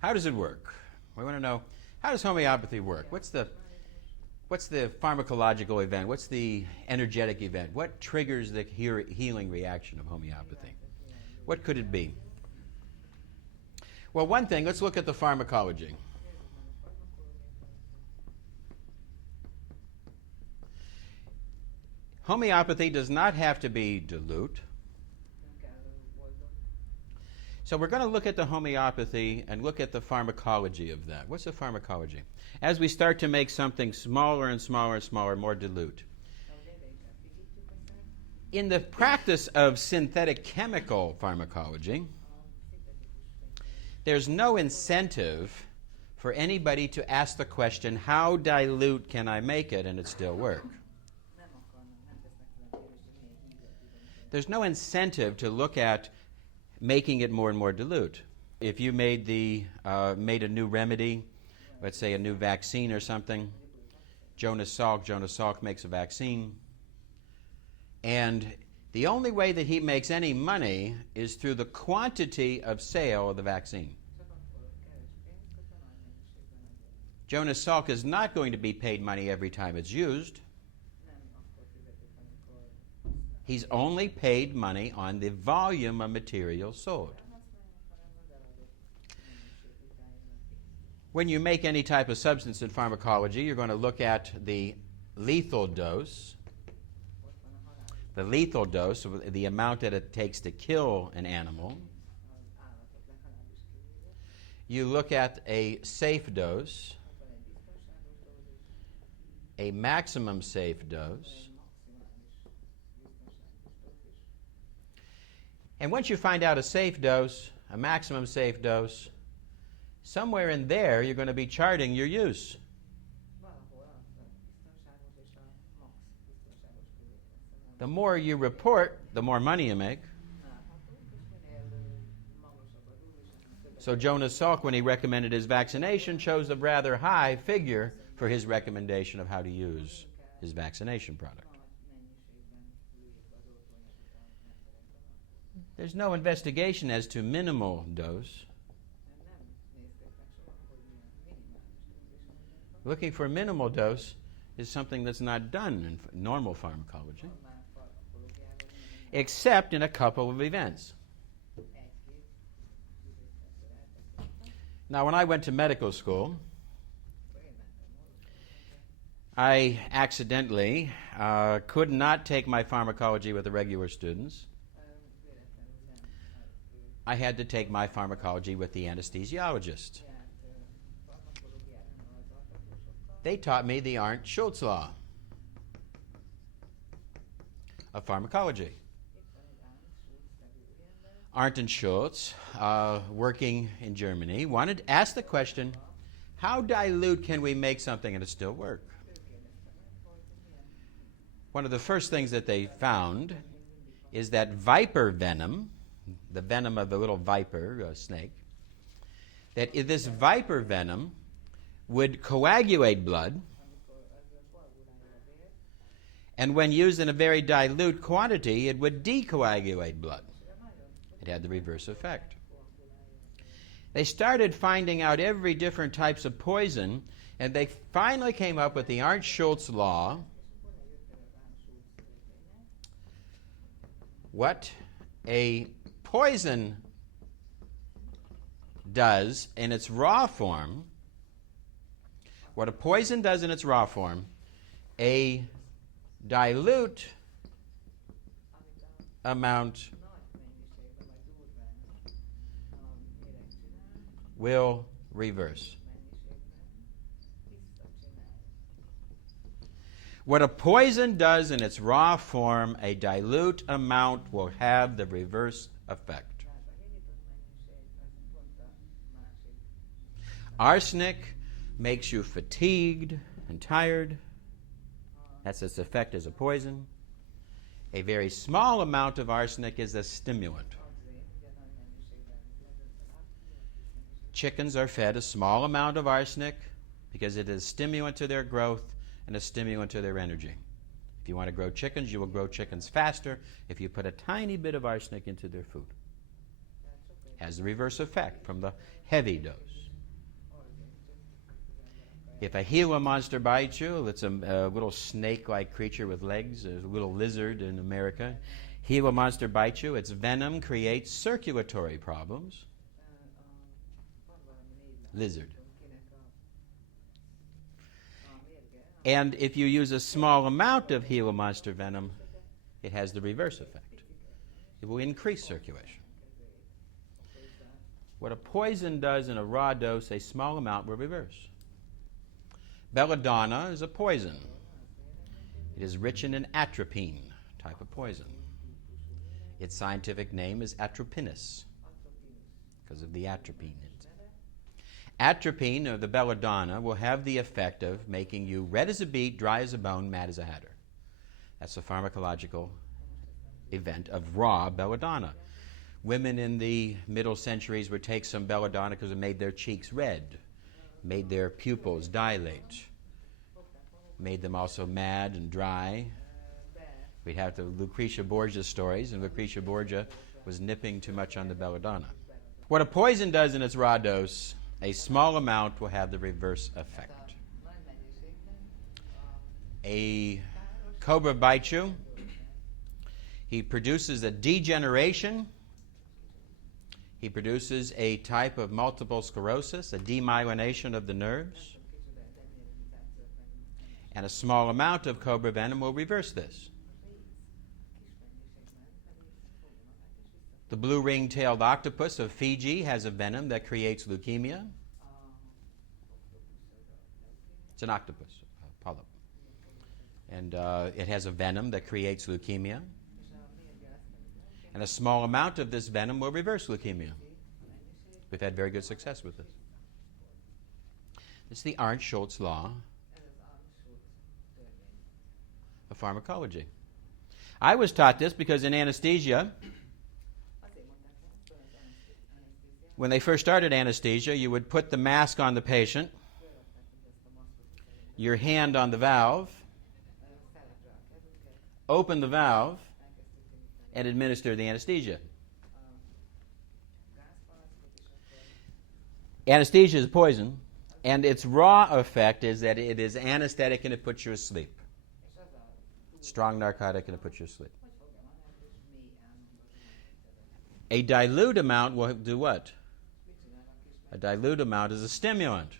How does it work? We want to know, how does homeopathy work? What's the pharmacological event? What's the energetic event? What triggers the healing reaction of homeopathy? What could it be? Well, one thing, let's look at the pharmacology. Homeopathy does not have to be dilute. So we're going to look at the homeopathy and look at the pharmacology of that. What's the pharmacology? As we start to make something smaller and smaller and smaller, more dilute. In the practice of synthetic chemical pharmacology, there's no incentive for anybody to ask the question, how dilute can I make it and it still work? There's no incentive to look at making it more and more dilute. If you made a new remedy, let's say a new vaccine or something, Jonas Salk makes a vaccine, and the only way that he makes any money is through the quantity of sale of the vaccine. Jonas Salk is not going to be paid money every time it's used. He's only paid money on the volume of material sold. When you make any type of substance in pharmacology, you're going to look at the lethal dose. The lethal dose, the amount that it takes to kill an animal. You look at a safe dose, a maximum safe dose. And once you find out a safe dose, a maximum safe dose, somewhere in there you're going to be charting your use. The more you report, the more money you make. So Jonas Salk, when he recommended his vaccination, chose a rather high figure for his recommendation of how to use his vaccination product. There's no investigation as to minimal dose. Looking for a minimal dose is something that's not done in normal pharmacology, except in a couple of events. Now, when I went to medical school, I accidentally could not take my pharmacology with the regular students. I had to take my pharmacology with the anesthesiologist. They taught me the Arndt-Schultz law of pharmacology. Arndt and Schultz, working in Germany, wanted to ask the question, how dilute can we make something and it still work? One of the first things that they found is that viper venom, the venom of the little viper, snake, that this viper venom would coagulate blood, and when used in a very dilute quantity, it would decoagulate blood. It had the reverse effect. They started finding out every different types of poison, and they finally came up with the Arndt-Schultz law. What a poison does in its raw form, a dilute amount will reverse. What a poison does in its raw form, a dilute amount will have the reverse effect. Arsenic makes you fatigued and tired. That's its effect as a poison. A very small amount of arsenic is a stimulant. Chickens are fed a small amount of arsenic because it is a stimulant to their growth and a stimulant to their energy. If you want to grow chickens, you will grow chickens faster if you put a tiny bit of arsenic into their food. Has the reverse effect from the heavy dose. If a Gila monster bites you, it's a little snake-like creature with legs, a little lizard in America. Gila monster bites you, its venom creates circulatory problems. Lizard. And if you use a small amount of Gila monster venom, it has the reverse effect. It will increase circulation. What a poison does in a raw dose, a small amount will reverse. Belladonna is a poison. It is rich in an atropine type of poison. Its scientific name is atropinus because of the atropine. Atropine, or the belladonna, will have the effect of making you red as a beet, dry as a bone, mad as a hatter. That's the pharmacological event of raw belladonna. Women in the middle centuries would take some belladonna because it made their cheeks red, made their pupils dilate, made them also mad and dry. We'd have the Lucretia Borgia stories, and Lucretia Borgia was nipping too much on the belladonna. What a poison does in its raw dose, a small amount will have the reverse effect. A cobra bites you. He produces a degeneration. He produces a type of multiple sclerosis, a demyelination of the nerves. And a small amount of cobra venom will reverse this. The blue ring-tailed octopus of Fiji has a venom that creates leukemia. It's an octopus, a polyp. And it has a venom that creates leukemia. And a small amount of this venom will reverse leukemia. We've had very good success with this. It's the Arndt-Schultz law of pharmacology. I was taught this because in anesthesia, when they first started anesthesia, you would put the mask on the patient, your hand on the valve, open the valve, and administer the anesthesia. Anesthesia is poison, and its raw effect is that it is anesthetic and it puts you asleep. Strong narcotic and it puts you asleep. A dilute amount will do what? A dilute amount is a stimulant.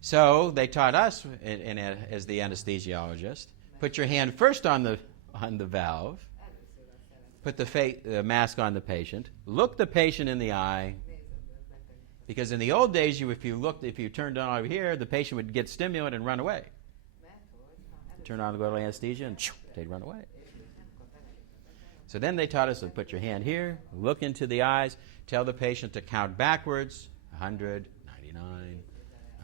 So they taught us, as the anesthesiologist, put your hand first on the valve, put the mask on the patient, look the patient in the eye, because in the old days, if you turned on over here, the patient would get stimulant and run away. Turn on the global anesthesia and they'd run away. So then they taught us to put your hand here, look into the eyes, tell the patient to count backwards, 100, 99,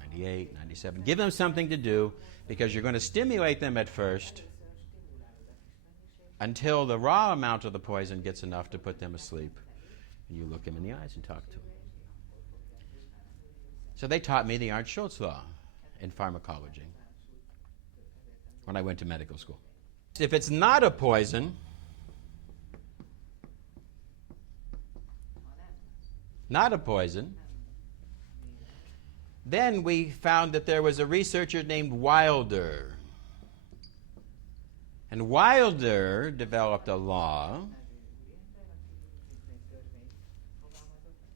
98, 97. Give them something to do because you're going to stimulate them at first until the raw amount of the poison gets enough to put them asleep. You look them in the eyes and talk to them. So they taught me the Arndt-Schultz law in pharmacology when I went to medical school. If it's not a poison, then we found that there was a researcher named Wilder. And Wilder developed a law.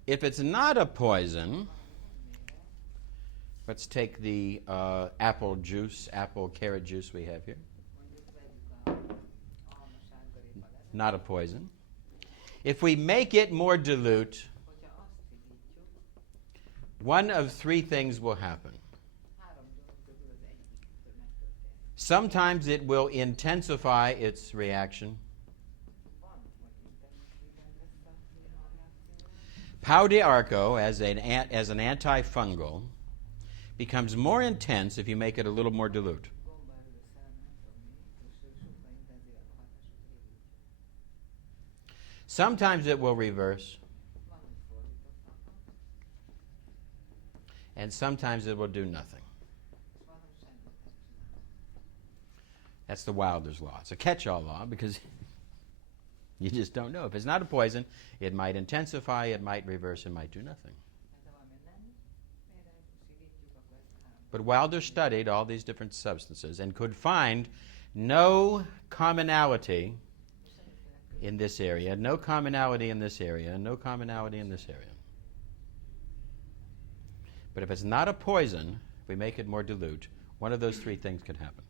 If it's not a poison, let's take the apple carrot juice we have here. Not a poison. If we make it more dilute, one of three things will happen. Sometimes it will intensify its reaction. Pau de arco, as an antifungal, becomes more intense if you make it a little more dilute. Sometimes it will reverse, and sometimes it will do nothing. That's the Wilder's law. It's a catch-all law because you just don't know. If it's not a poison, it might intensify, it might reverse, it might do nothing. But Wilder studied all these different substances and could find no commonality in this area, no commonality in this area, no commonality in this area. But if it's not a poison, if we make it more dilute, one of those three things could happen.